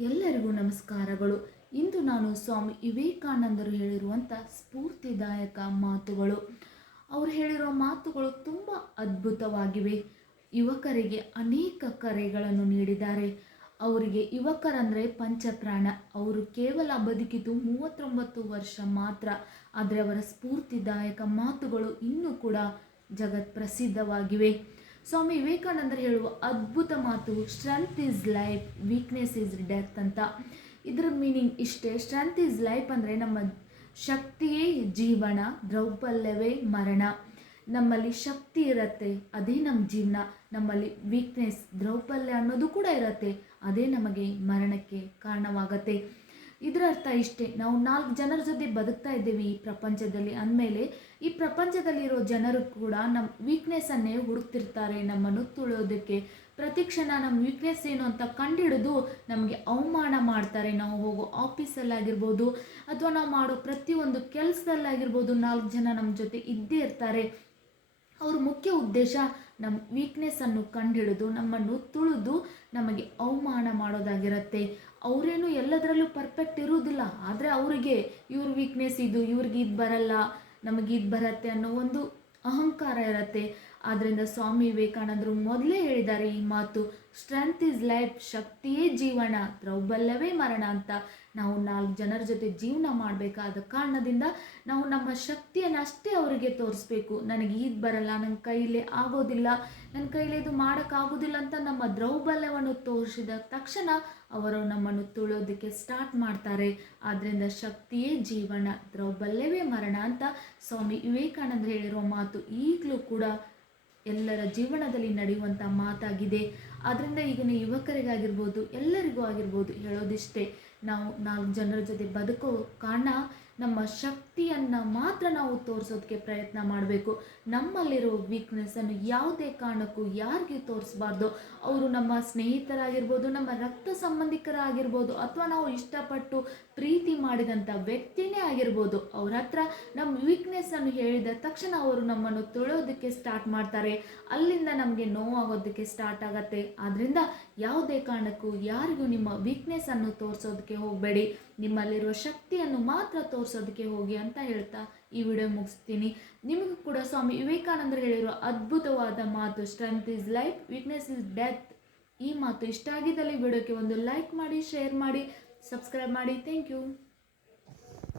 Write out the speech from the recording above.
ಎಲ್ಲರಿಗೂ ನಮಸ್ಕಾರಗಳು. ಇಂದು ನಾನು ಸ್ವಾಮಿ ವಿವೇಕಾನಂದರು ಹೇಳಿರುವಂಥ ಸ್ಫೂರ್ತಿದಾಯಕ ಮಾತುಗಳು. ಅವರು ಹೇಳಿರೋ ಮಾತುಗಳು ತುಂಬ ಅದ್ಭುತವಾಗಿವೆ. ಯುವಕರಿಗೆ ಅನೇಕ ಕರೆಗಳನ್ನು ನೀಡಿದ್ದಾರೆ. ಅವರಿಗೆ ಯುವಕರಂದರೆ ಪಂಚಪ್ರಾಣ. ಅವರು ಕೇವಲ ಬದುಕಿದ್ದು ಮೂವತ್ತೊಂಬತ್ತು ವರ್ಷ ಮಾತ್ರ. ಆದರೆ ಅವರ ಸ್ಫೂರ್ತಿದಾಯಕ ಮಾತುಗಳು ಇನ್ನೂ ಕೂಡ ಜಗತ್ ಪ್ರಸಿದ್ಧವಾಗಿವೆ ಸ್ವಾಮಿ ವಿವೇಕಾನಂದರು ಹೇಳುವ ಅದ್ಭುತ ಮಾತು strength is life weakness is death ಅಂತ. ಇದರ ಮೀನಿಂಗ್ ಇಷ್ಟೇ. ಸ್ಟ್ರೆಂತ್ ಈಸ್ ಲೈಫ್ ಅಂದರೆ ನಮ್ಮ ಶಕ್ತಿಯೇ ಜೀವನ ದೌರ್ಬಲ್ಯವೇ ಮರಣ. ನಮ್ಮಲ್ಲಿ ಶಕ್ತಿ ಇರುತ್ತೆ, ಅದೇ ನಮ್ಮ ಜೀವನ. ನಮ್ಮಲ್ಲಿ ವೀಕ್ನೆಸ್ ದೌರ್ಬಲ್ಯ ಅನ್ನೋದು ಕೂಡ ಇರುತ್ತೆ, ಅದೇ ನಮಗೆ ಮರಣಕ್ಕೆ ಕಾರಣವಾಗತ್ತೆ. ಇದರ ಅರ್ಥ ಇಷ್ಟೇ. ನಾವು ನಾಲ್ಕು ಜನರ ಜೊತೆ ಬದುಕ್ತಾ ಇದ್ದೀವಿ ಈ ಪ್ರಪಂಚದಲ್ಲಿ. ಅಂದಮೇಲೆ ಈ ಪ್ರಪಂಚದಲ್ಲಿರೋ ಜನರು ಕೂಡ ನಮ್ಮ ವೀಕ್ನೆಸ್ಸನ್ನೇ ಹುಡುಕ್ತಿರ್ತಾರೆ, ನಮ್ಮನ್ನು ಪ್ರತಿ ಕ್ಷಣ ನಮ್ಮ ವೀಕ್ನೆಸ್ ಏನು ಅಂತ ಕಂಡುಹಿಡಿದು ನಮಗೆ ಅವಮಾನ ಮಾಡ್ತಾರೆ. ನಾವು ಹೋಗೋ ಆಫೀಸಲ್ಲಾಗಿರ್ಬೋದು ಅಥವಾ ನಾವು ಮಾಡೋ ಪ್ರತಿಯೊಂದು ಕೆಲಸದಲ್ಲಾಗಿರ್ಬೋದು, ನಾಲ್ಕು ಜನ ನಮ್ಮ ಜೊತೆ ಇದ್ದೇ ಇರ್ತಾರೆ. ಅವ್ರ ಮುಖ್ಯ ಉದ್ದೇಶ ನಮ್ಮ ವೀಕ್ನೆಸ್ಸನ್ನು ಕಂಡುಹಿಡಿದು ನಮ್ಮನ್ನು ತುಳಿದು ನಮಗೆ ಅವಮಾನ ಮಾಡೋದಾಗಿರುತ್ತೆ. ಅವರೇನು ಎಲ್ಲದರಲ್ಲೂ ಪರ್ಫೆಕ್ಟ್ ಇರುವುದಿಲ್ಲ. ಆದರೆ ಅವರಿಗೆ ಇವ್ರ ವೀಕ್ನೆಸ್ ಇದು, ಇವ್ರಿಗೆ ಇದು ಬರಲ್ಲ, ನಮಗೆ ಇದು ಬರುತ್ತೆ ಅನ್ನೋ ಒಂದು ಅಹಂಕಾರ ಇರುತ್ತೆ. ಆದ್ದರಿಂದ ಸ್ವಾಮಿ ವಿವೇಕಾನಂದರು ಮೊದಲೇ ಹೇಳಿದ್ದಾರೆ, ಈ ಮಾತು ಸ್ಟ್ರೆಂತ್ ಇಸ್ ಲೈಫ್ ಶಕ್ತಿಯೇ ಜೀವನ, ದ್ರೌಬಲ್ಯವೇ ಮರಣ ಅಂತ ನಾವು ನಾಲ್ಕು ಜನರ ಜೊತೆ ಜೀವನ ಮಾಡಬೇಕಾದ ಕಾರಣದಿಂದ ನಾವು ನಮ್ಮ ಶಕ್ತಿಯನ್ನು ಅಷ್ಟೇ ಅವರಿಗೆ ತೋರಿಸ್ಬೇಕು. ನನಗೆ ಇದು ಬರಲ್ಲ, ನನ್ನ ಕೈಲೇ ಆಗೋದಿಲ್ಲ, ನನ್ನ ಕೈಲಿ ಇದು ಮಾಡೋಕ್ಕಾಗೋದಿಲ್ಲ ಅಂತ ನಮ್ಮ ದ್ರೌಬಲ್ಯವನ್ನು ತೋರಿಸಿದ ತಕ್ಷಣ ಅವರು ನಮ್ಮನ್ನು ತುಳೋದಕ್ಕೆ ಸ್ಟಾರ್ಟ್ ಮಾಡ್ತಾರೆ. ಆದ್ದರಿಂದ ಶಕ್ತಿಯೇ ಜೀವನ, ದ್ರೌಬಲ್ಯವೇ ಮರಣ ಅಂತ ಸ್ವಾಮಿ ವಿವೇಕಾನಂದ ಹೇಳಿರೋ ಮಾತು ಈಗಲೂ ಕೂಡ ಎಲ್ಲರ ಜೀವನದಲ್ಲಿ ನಡೆಯುವಂಥ ಮಾತಾಗಿದೆ. ಆದ್ದರಿಂದ ಈಗಿನ ಯುವಕರಿಗಾಗಿರ್ಬೋದು ಎಲ್ಲರಿಗೂ ಆಗಿರ್ಬೋದು ಹೇಳೋದಿಷ್ಟೇ. ನಾವು ನಾಲ್ಕು ಜನರ ಜೊತೆ ಬದುಕೋ ಕಾರಣ ನಮ್ಮ ಶಕ್ತಿಯನ್ನು ಮಾತ್ರ ನಾವು ತೋರಿಸೋದಕ್ಕೆ ಪ್ರಯತ್ನ ಮಾಡಬೇಕು. ನಮ್ಮಲ್ಲಿರೋ ವೀಕ್ನೆಸ್ಸನ್ನು ಯಾವುದೇ ಕಾರಣಕ್ಕೂ ಯಾರಿಗೆ ತೋರಿಸ್ಬಾರ್ದು? ಅವರು ನಮ್ಮ ಸ್ನೇಹಿತರಾಗಿರ್ಬೋದು, ನಮ್ಮ ರಕ್ತ ಸಂಬಂಧಿಕರಾಗಿರ್ಬೋದು, ಅಥವಾ ನಾವು ಇಷ್ಟಪಟ್ಟು ಪ್ರೀತಿ ಮಾಡಿದಂಥ ವ್ಯಕ್ತಿನೇ ಆಗಿರ್ಬೋದು, ಅವ್ರ ಹತ್ರ ನಮ್ಮ ವೀಕ್ನೆಸ್ಸನ್ನು ಹೇಳಿದ ತಕ್ಷಣ ಅವರು ನಮ್ಮನ್ನು ತುಳಿಯೋದಕ್ಕೆ ಸ್ಟಾರ್ಟ್ ಮಾಡ್ತಾರೆ. ಅಲ್ಲಿಂದ ನಮಗೆ ನೋವಾಗೋದಕ್ಕೆ ಸ್ಟಾರ್ಟ್ ಆಗತ್ತೆ. ಆದ್ದರಿಂದ ಯಾವುದೇ ಕಾರಣಕ್ಕೂ ಯಾರಿಗೂ ನಿಮ್ಮ ವೀಕ್ನೆಸ್ಸನ್ನು ತೋರಿಸೋದಕ್ಕೆ ಹೋಗಬೇಡಿ. ನಿಮ್ಮಲ್ಲಿರುವ ಶಕ್ತಿಯನ್ನು ಮಾತ್ರ ತೋರಿಸೋದಕ್ಕೆ ಹೋಗಿ ಅಂತ ಹೇಳ್ತಾ ಈ ವಿಡಿಯೋ ಮುಗಿಸ್ತೀನಿ. ನಿಮಗೂ ಕೂಡ ಸ್ವಾಮಿ ವಿವೇಕಾನಂದರು ಹೇಳಿರೋ ಅದ್ಭುತವಾದ ಮಾತು strength is life weakness is death ಈ ಮಾತು ಇಷ್ಟ ಆಗಿದ್ದಲ್ಲಿ ವಿಡಿಯೋಕ್ಕೆ ಒಂದು ಲೈಕ್ ಮಾಡಿ ಶೇರ್ ಮಾಡಿ ಸಬ್ಸ್ಕ್ರೈಬ್ ಮಾಡಿ. Thank you